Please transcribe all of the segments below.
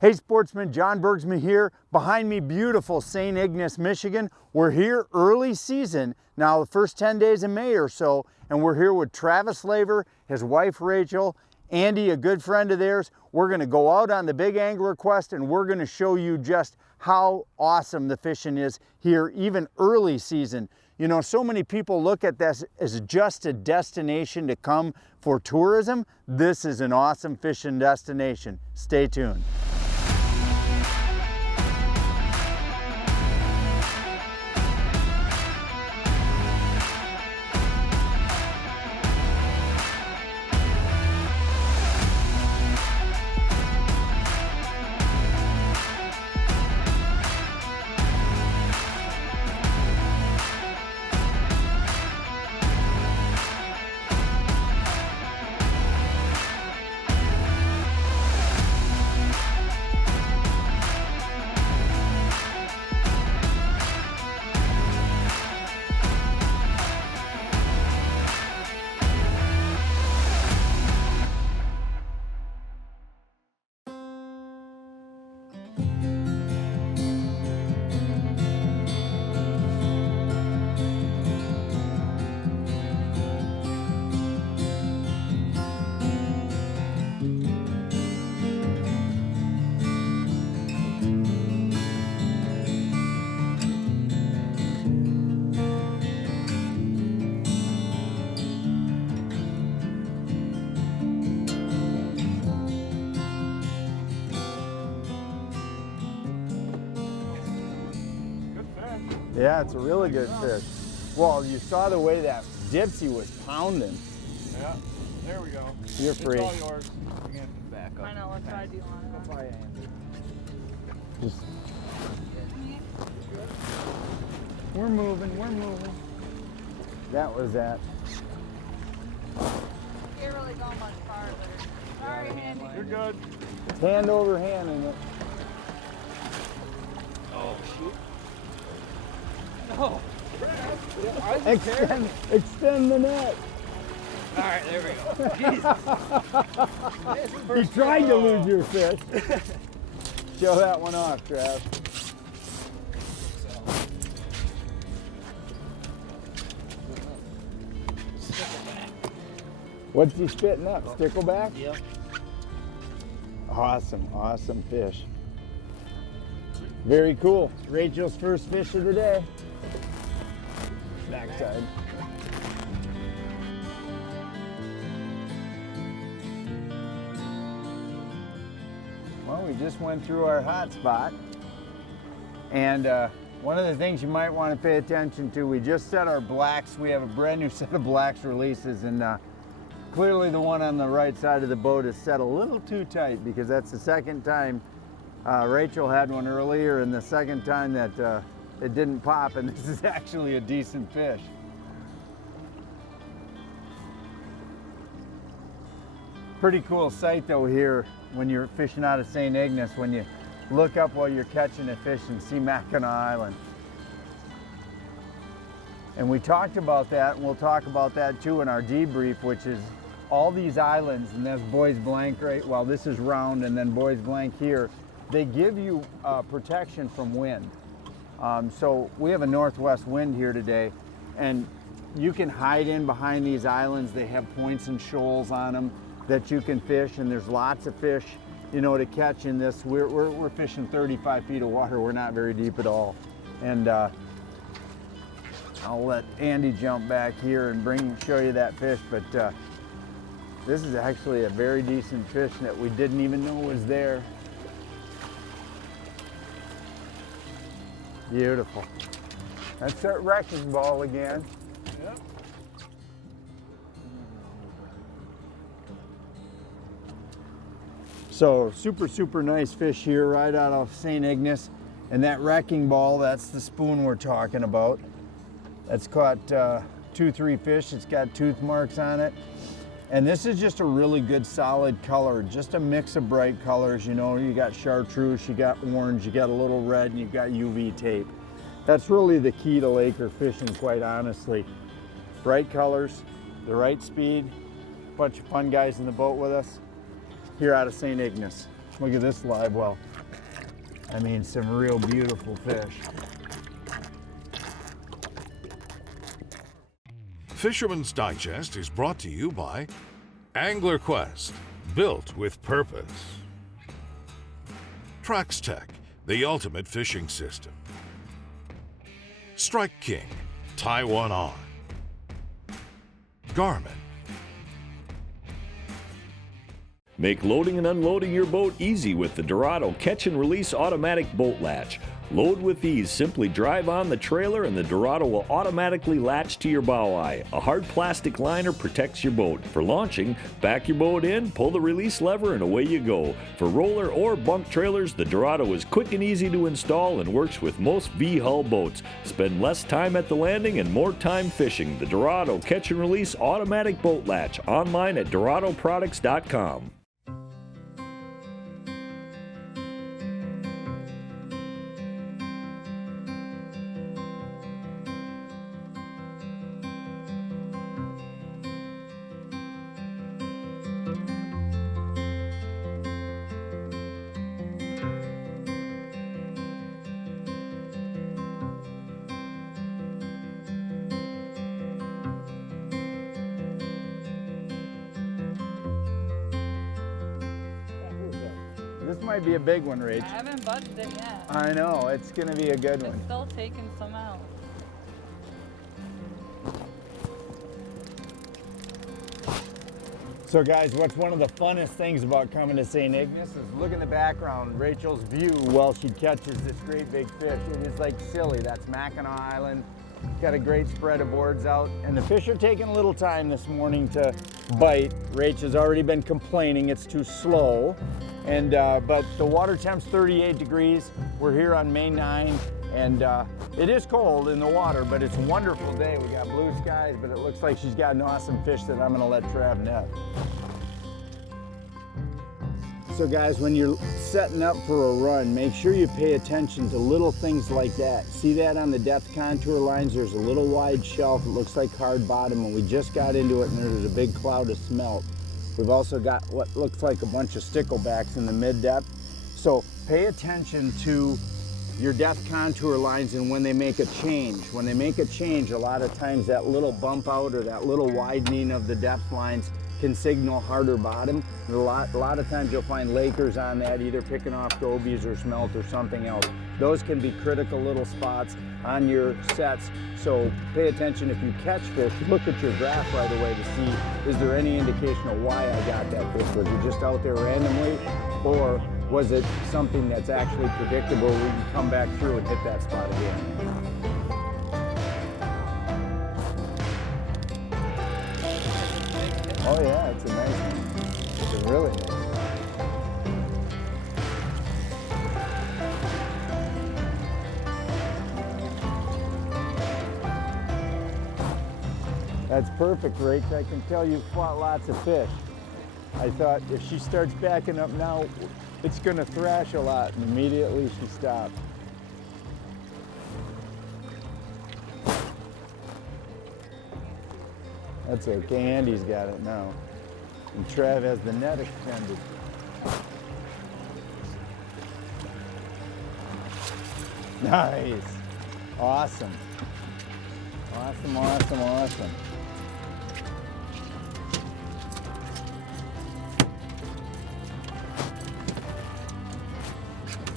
Hey sportsmen, John Bergsman here. Behind me, beautiful St. Ignace, Michigan. We're here early season, now the first 10 days of May or so, and we're here with Travis Laver, his wife Rachel, Andy, a good friend of theirs. We're gonna go out on the big angler quest and we're gonna show you just how awesome the fishing is here, even early season. You know, so many people look at this as just a destination to come for tourism. This is an awesome fishing destination. Stay tuned. Yeah, it's a really good fish. Well, you saw the way that Dipsy was pounding. Yeah, there we go. You're free. It's all yours. You can back up. I know, what side do you want it on? Just... We're moving, we're moving. That was that. You're really going much farther. Sorry, Andy. You're good. It's hand over hand in it. Oh, shoot. No. Extend the net. All right, there we go. Jesus. You tried to lose your fish. Show that one off, Trav. What's he spitting up? Stickleback? Yep. Awesome, awesome fish. Very cool. Rachel's first fish of the day. Backside. Well, we just went through our hot spot. And one of the things you might want to pay attention to, we just set our blacks. We have a brand new set of blacks releases, and clearly the one on the right side of the boat is set a little too tight, because that's the second time. Rachel had one earlier, and the second time that it didn't pop, and this is actually a decent fish. Pretty cool sight though here when you're fishing out of St. Ignace, when you look up while you're catching a fish and see Mackinac Island. And we talked about that, and we'll talk about that too in our debrief, which is all these islands, and that's Boys Blank, right? Well, this is round, and then Boys Blank here. They give you protection from wind. So we have a northwest wind here today, and you can hide in behind these islands. They have points and shoals on them that you can fish, and there's lots of fish, you know, to catch in this. We're fishing 35 feet of water. We're not very deep at all. And I'll let Andy jump back here and show you that fish, but this is actually a very decent fish that we didn't even know was there. Beautiful. That's that wrecking ball again. Yep. So super nice fish here right out of St. Ignace. And that wrecking ball, that's the spoon we're talking about. That's caught 2-3 fish. It's got tooth marks on it. And this is just a really good solid color, just a mix of bright colors. You know, you got chartreuse, you got orange, you got a little red, and you've got UV tape. That's really the key to Laker fishing, quite honestly. Bright colors, the right speed, bunch of fun guys in the boat with us here out of St. Ignace. Look at this live well. I mean, some real beautiful fish. Fisherman's Digest is brought to you by Angler Qwest, built with purpose. Traxstech, the ultimate fishing system. Strike King, tie one on. Garmin. Make loading and unloading your boat easy with the Drotto Catch and Release Automatic Boat Latch. Load with ease. Simply drive on the trailer and the Drotto will automatically latch to your bow eye. A hard plastic liner protects your boat. For launching, back your boat in, pull the release lever, and away you go. For roller or bunk trailers, the Drotto is quick and easy to install and works with most V-hull boats. Spend less time at the landing and more time fishing. The Drotto Catch and Release Automatic Boat Latch. Online at DrottoProducts.com. This might be a big one, Rach. I haven't budged it yet. I know, it's gonna be a good It's one. still taking some out. So guys, what's one of the funnest things about coming to St. Ignace is look in the background, Rachel's view while she catches this great big fish. It is like silly. That's Mackinac Island. Got a great spread of boards out, and the fish are taking a little time this morning to bite. Rach has already been complaining it's too slow, and but the water temp's 38 degrees. We're here on May 9, and it is cold in the water, but it's a wonderful day. We got blue skies, but it looks like she's got an awesome fish that I'm gonna let Trav net. So guys, when you're setting up for a run, make sure you pay attention to little things like that. See that on the depth contour lines? There's a little wide shelf. It looks like hard bottom, and we just got into it, and there's a big cloud of smelt. We've also got what looks like a bunch of sticklebacks in the mid-depth. So pay attention to your depth contour lines and when they make a change. When they make a change, a lot of times that little bump out or that little widening of the depth lines can signal harder bottom. A lot of times you'll find Lakers on that, either picking off gobies or smelt or something else. Those can be critical little spots on your sets. So pay attention if you catch fish, look at your graph right away to see, is there any indication of why I got that fish? Was it just out there randomly, or was it something that's actually predictable? We can come back through and hit that spot again. Oh yeah, it's a nice one. It's a really nice one. That's perfect, Rach. I can tell you've caught lots of fish. I thought if she starts backing up now, it's gonna thrash a lot, and immediately she stopped. That's okay, Andy's got it now. And Trav has the net extended. Nice. Awesome. Awesome, awesome, awesome.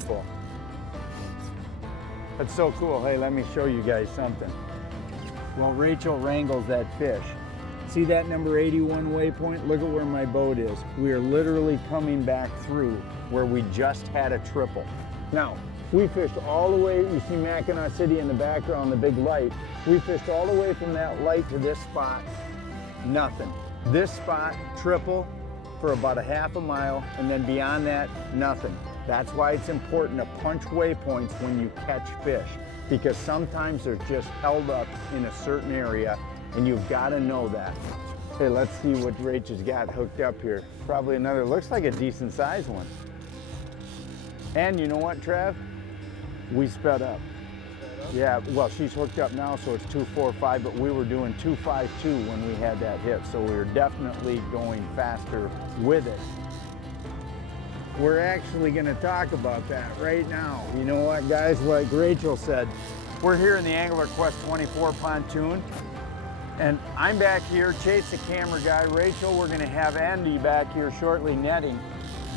Cool. That's so cool. Hey, let me show you guys something. Well, Rachel wrangles that fish. See that number 81 waypoint? Look at where my boat is. We are literally coming back through where we just had a triple. Now, we fished all the way, you see Mackinac City in the background, the big light. We fished all the way from that light to this spot, nothing. This spot, triple for about a half a mile, and then beyond that, nothing. That's why it's important to punch waypoints when you catch fish, because sometimes they're just held up in a certain area, and you've got to know that. Hey, let's see what Rach has got hooked up here. Probably another, looks like a decent sized one. And you know what, Trav? We sped up. Yeah, well, she's hooked up now, so it's 245, but we were doing 252 when we had that hit, so we were definitely going faster with it. we're actually going to talk about that right now. You know what, guys? Like Rachel said, we're here in the Angler Qwest 24 pontoon, and I'm back here, Chase the camera guy, Rachel, we're going to have Andy back here shortly netting.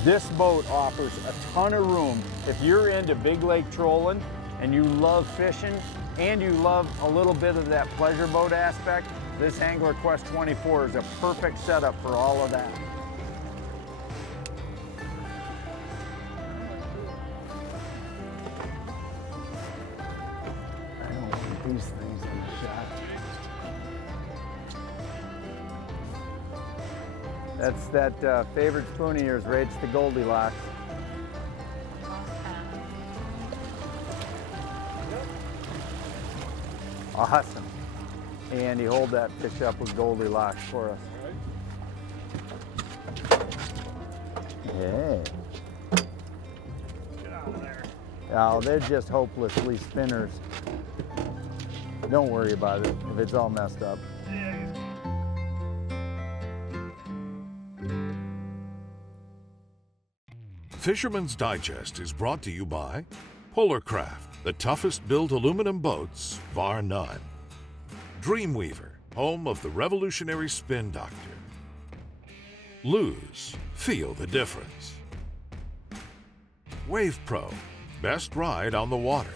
This boat offers a ton of room. If you're into big lake trolling and you love fishing and you love a little bit of that pleasure boat aspect, this Angler Qwest 24 is a perfect setup for all of that. I don't want these things in the shot. That's that favorite spoon of yours, Rach, the Goldilocks. Awesome. Hey, Andy, hold that fish up with Goldilocks for us. Hey. Get out of there. Oh, they're just hopelessly spinners. Don't worry about it if it's all messed up. Fisherman's Digest is brought to you by Polarcraft, the toughest built aluminum boats, bar none. Dreamweaver, home of the revolutionary Spin Doctor. Lose, feel the difference. WavePro, best ride on the water.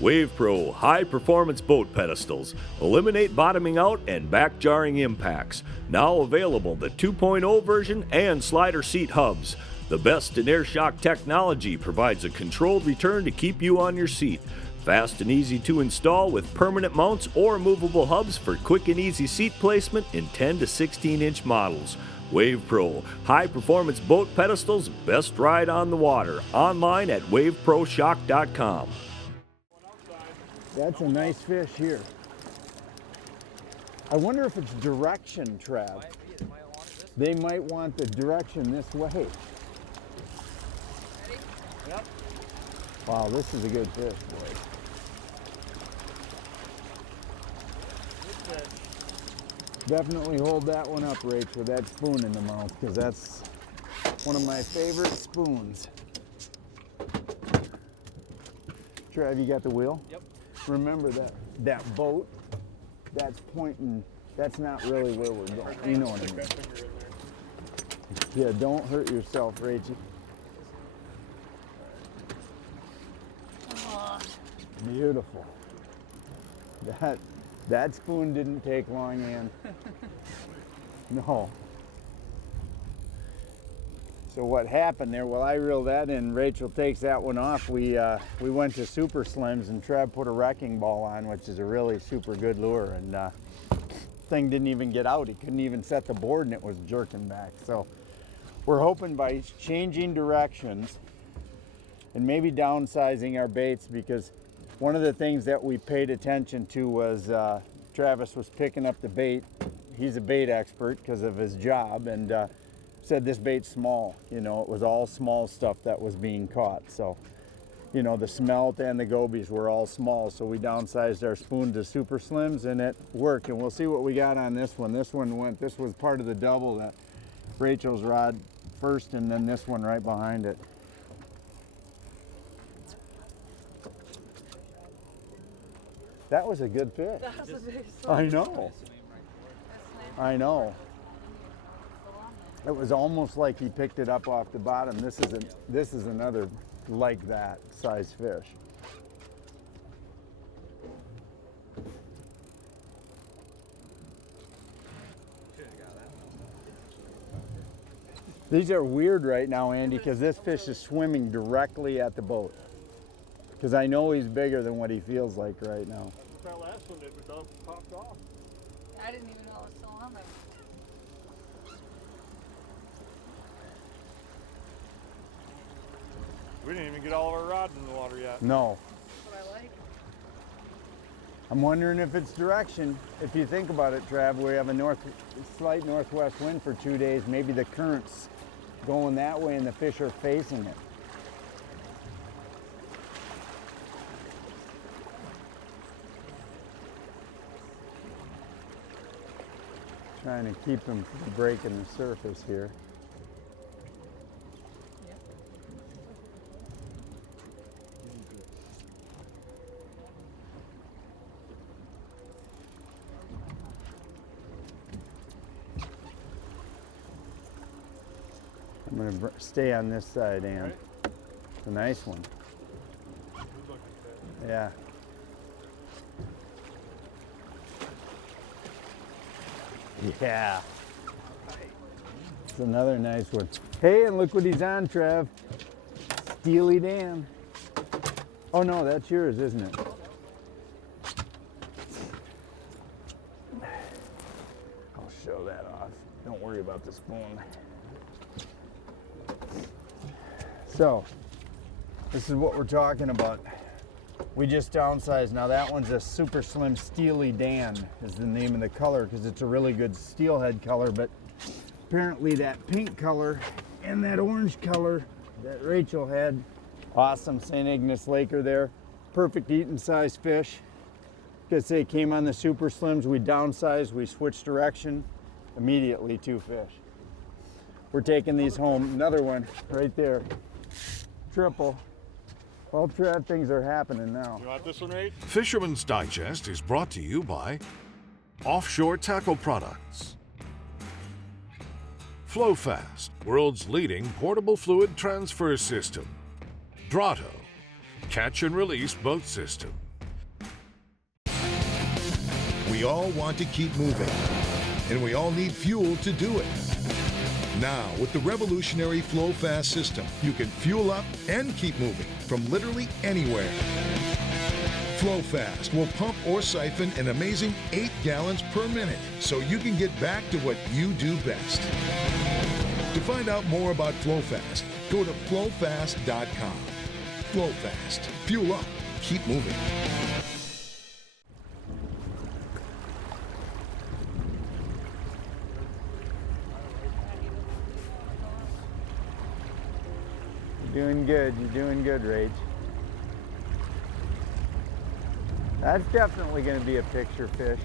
WavePro high-performance boat pedestals eliminate bottoming out and back-jarring impacts. Now available the 2.0 version and slider seat hubs. The best in air shock technology provides a controlled return to keep you on your seat. Fast and easy to install with permanent mounts or movable hubs for quick and easy seat placement in 10 to 16-inch models. WavePro high-performance boat pedestals, best ride on the water. Online at waveproshock.com. That's a nice fish here. I wonder if it's direction, Trav. They might want the direction this way. Yep. Wow, this is a good fish, boy. Good fish. Definitely hold that one up, Rach, with that spoon in the mouth, because that's one of my favorite spoons. Trav, you got the wheel? Yep. Remember that boat, that's pointing, that's not really where we're going. You know what I mean? Yeah, don't hurt yourself, Rachie. Beautiful. That spoon didn't take long, Ann. No. So what happened there, well, I reeled that in, Rachel takes that one off. We went to Super Slims and Trav put a wrecking ball on, which is a really super good lure, and thing didn't even get out. He couldn't even set the board and it was jerking back. So we're hoping by changing directions and maybe downsizing our baits, because one of the things that we paid attention to was Travis was picking up the bait. He's a bait expert because of his job, and said this bait's small. You know, it was all small stuff that was being caught. So, you know, the smelt and the gobies were all small. So we downsized our spoon to Super Slims and it worked. And we'll see what we got on this one. This was part of the double that Rachel's rod first, and then this one right behind it. That was a good fish. That was a big I know. I know. It was almost like he picked it up off the bottom. This is another like that size fish. These are weird right now, Andy, because this fish is swimming directly at the boat. Because I know he's bigger than what he feels like right now. That's what that last one did, but dog popped off. I didn't even know it was still on there. We didn't even get all of our rods in the water yet. No. That's what I like. I'm wondering if it's direction. If you think about it, Trav, we have a slight northwest wind for 2 days. Maybe the current's going that way and the fish are facing it. Trying to keep them from breaking the surface here. Yeah. I'm gonna stay on this side, Ann. It's a nice one. Yeah. Yeah. It's another nice one. Hey, and look what he's on, Trev. Steely Dan. Oh no, that's yours, isn't it? I'll show that off. Don't worry about the spoon. So, this is what we're talking about. We just downsized. Now that one's a super slim Steely Dan is the name of the color because it's a really good steelhead color, but apparently that pink color and that orange color that Rachel had, awesome St Ignace Laker there, perfect eating size fish. Like I say, came on the super slims, we downsized, we switched direction, immediately 2 fish. We're taking these home. Another one right there, triple. All trap things are happening now. You want this one, Nate? Fisherman's Digest is brought to you by Offshore Tackle Products, Flo-Fast, world's leading portable fluid transfer system, Drotto, catch and release boat system. We all want to keep moving, and we all need fuel to do it. Now, with the revolutionary Flo-Fast system, you can fuel up and keep moving from literally anywhere. Flo-Fast will pump or siphon an amazing 8 gallons per minute, so you can get back to what you do best. To find out more about Flo-Fast, go to flofast.com. Flo-Fast. Fuel up. Keep moving. You're doing good. You're doing good, Rach. That's definitely going to be a picture fish.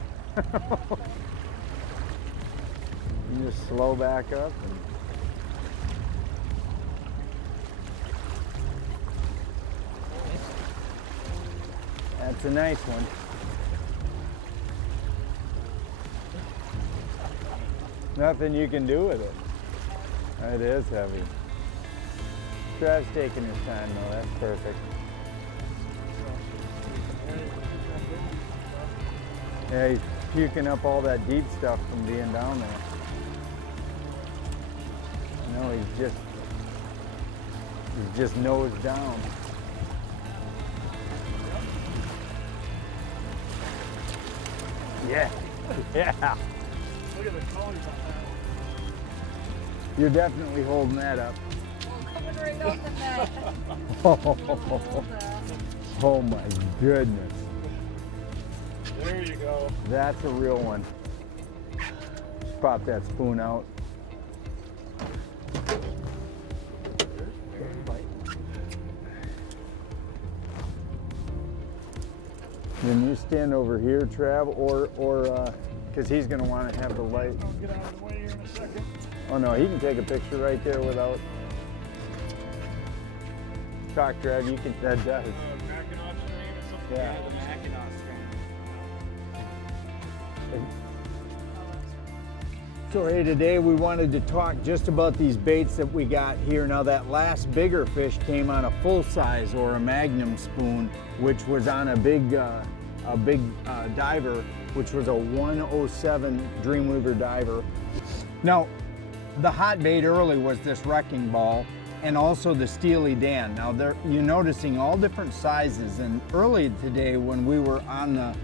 You just slow back up. That's a nice one. Nothing you can do with it. It is heavy. Trav's taking his time though, that's perfect. Yeah, he's puking up all that deep stuff from being down there. No, he's just nose down. Yeah, yeah. Look at the colors on that. You're definitely holding that up. Coming right up in that. Oh my goodness. There you go. That's a real one. Just pop that spoon out. Then you stand over here, Trav, or because he's going to want to have the light. I'll get out of the way here in a second. Oh no, he can take a picture right there without. Talk, Trav, you can, that does. Mackinac stream or something? Yeah. The Mackinac stream. So hey, today we wanted to talk just about these baits that we got here. Now that last bigger fish came on a full size or a magnum spoon, which was on a big diver, which was a 107 Dreamweaver diver. Now, the hot bait early was this wrecking ball and also the Steely Dan. Now you're noticing all different sizes, and early today when we were on the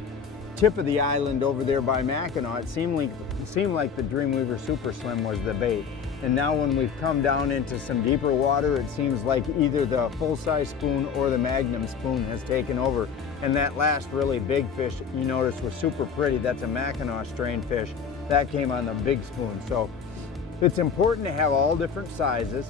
tip of the island over there by Mackinac, it seemed like the Dreamweaver Super Slim was the bait. And now when we've come down into some deeper water, it seems like either the full-size spoon or the Magnum spoon has taken over. And that last really big fish you notice was super pretty. That's a Mackinac strain fish. That came on the big spoon. So it's important to have all different sizes,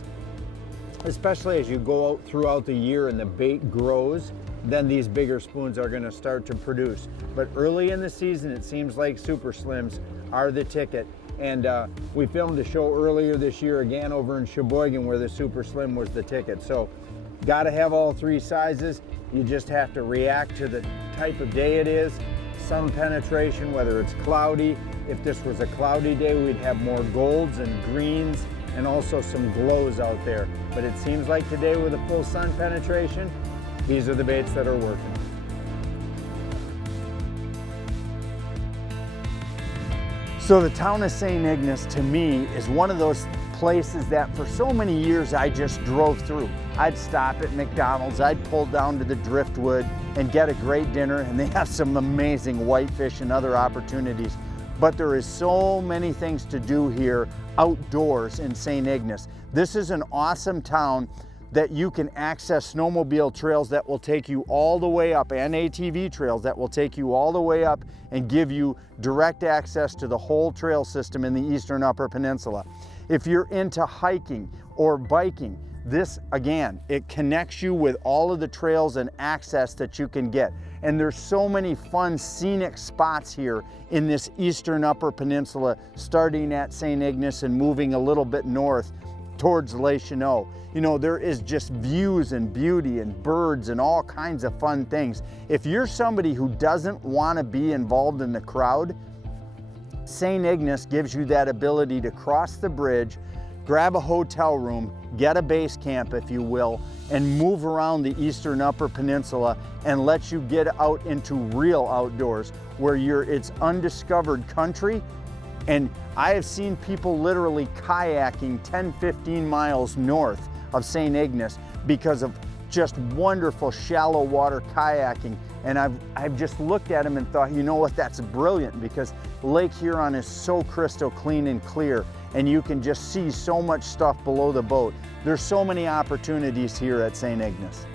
especially as you go out throughout the year and the bait grows. Then these bigger spoons are going to start to produce. But early in the season, it seems like Super Slims are the ticket. And we filmed a show earlier this year again over in Sheboygan where the Super Slim was the ticket. So got to have all 3 sizes. You just have to react to the type of day it is. Sun penetration, whether it's cloudy. If this was a cloudy day, we'd have more golds and greens and also some glows out there. But it seems like today with a full sun penetration, these are the baits that are working. So the town of St. Ignace to me is one of those places that for so many years I just drove through. I'd stop at McDonald's, I'd pull down to the driftwood and get a great dinner, and they have some amazing whitefish and other opportunities. But there is so many things to do here outdoors in St. Ignace. This is an awesome town that you can access snowmobile trails that will take you all the way up, and ATV trails that will take you all the way up and give you direct access to the whole trail system in the Eastern Upper Peninsula. If you're into hiking or biking, this again, it connects you with all of the trails and access that you can get. And there's so many fun scenic spots here in this Eastern Upper Peninsula, starting at St. Ignace and moving a little bit north towards Lake Chanot. You know, there is just views and beauty and birds and all kinds of fun things. If you're somebody who doesn't want to be involved in the crowd, St. Ignace gives you that ability to cross the bridge, grab a hotel room, get a base camp, if you will, and move around the Eastern Upper Peninsula and let you get out into real outdoors where it's undiscovered country. And I have seen people literally kayaking 10, 15 miles north of St. Ignace because of just wonderful shallow water kayaking. And I've just looked at them and thought, you know what, that's brilliant, because Lake Huron is so crystal clean and clear, and you can just see so much stuff below the boat. There's so many opportunities here at St. Ignace.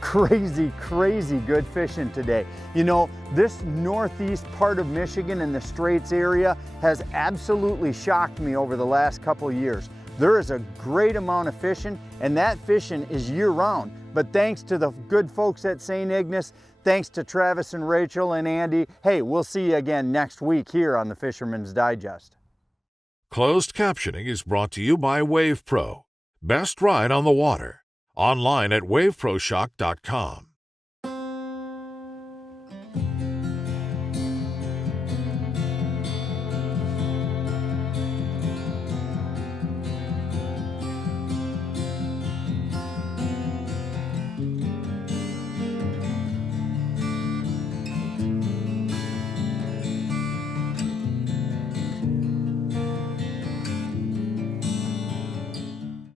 Crazy, crazy good fishing today. You know, this northeast part of Michigan and the Straits area has absolutely shocked me over the last couple years. There is a great amount of fishing, and that fishing is year-round. But thanks to the good folks at St. Ignace, thanks to Travis and Rachel and Andy, hey, we'll see you again next week here on the Fisherman's Digest. Closed captioning is brought to you by WavePro. Best ride on the water. Online at waveproshock.com.